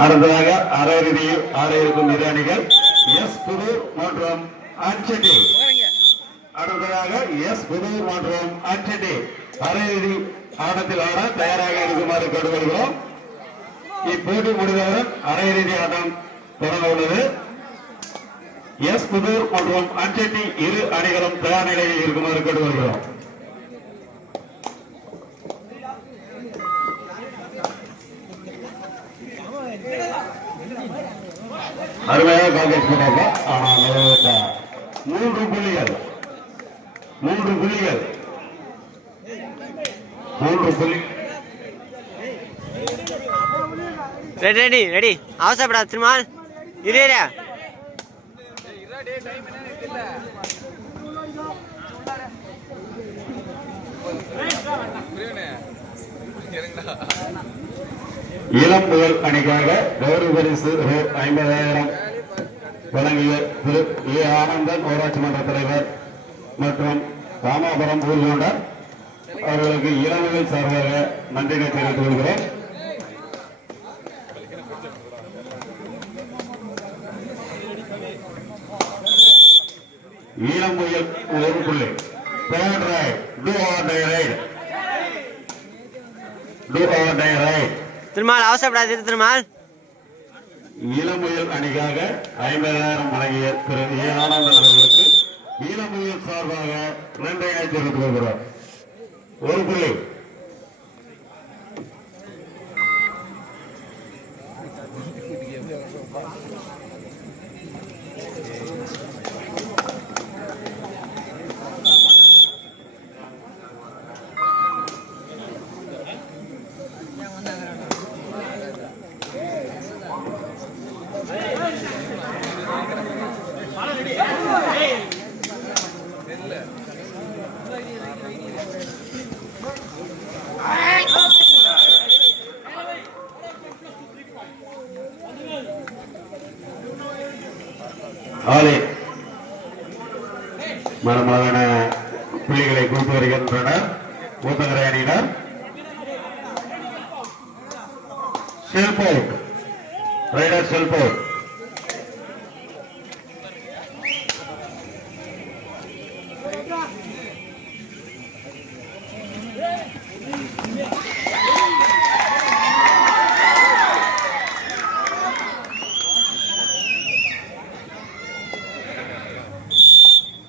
அடுத்ததாக அரையிறுதியில் ஆட இருக்கும் இரு அணிகள் எஸ் புதூர் மற்றும் அஞ்செட்டி. அடுத்ததாக எஸ் புதூர் மற்றும் அஞ்செட்டி அரையிறுதி ஆட்டத்தில் ஆட தயாராக இருக்குமாறு கேட்டுக்கொள்கிறோம். இப்போட்டி முடிந்தவுடன் அரையிறுதி ஆட்டம் தொடங்க உள்ளது. எஸ் புதூர் மற்றும் அஞ்செட்டி இரு அணிகளும் தயார் நிலையில் இருக்குமாறு கேட்டுக்கொள்கிறோம். அருமையாக காங்கிரஸ் பண்ணாங்க. ஆனால் 3 புள்ளிகள் 3 புள்ளிகள் 3 புள்ளி. ரெடி ரெடி அவசரப்படா திருமால் இரு இளம் புகழ் அணிக்காக கௌரவ பரிசு 50,000 வழங்கிய திரு ஏ ஆனந்தன் ஊராட்சி மன்ற தலைவர் மற்றும் ராமாபுரம் ஊர்கொண்டர் அவர்களுக்கு இளமுகள் சார்பாக நன்றினை தெரிவித்துக் கொள்கிறோம். இளம் புயல் 1 புள்ளி. திருமால் அவசரப்படாது திருமால். இளமுயல் அணிக்காக 50,000 வழங்கிய திரு ஏ ஆனந்தன் அவர்களுக்கு இளமுயல் சார்பாக நன்றினை தெரிவித்துக் கொள்கிறோம். 1 புள்ளி. ஆலை மனமான புள்ளிகளை கொடுத்து வருகின்றனர் ஊத்தங்கரை அணியினர். செல்போர்ட் ரைடர் செல்போர்ட்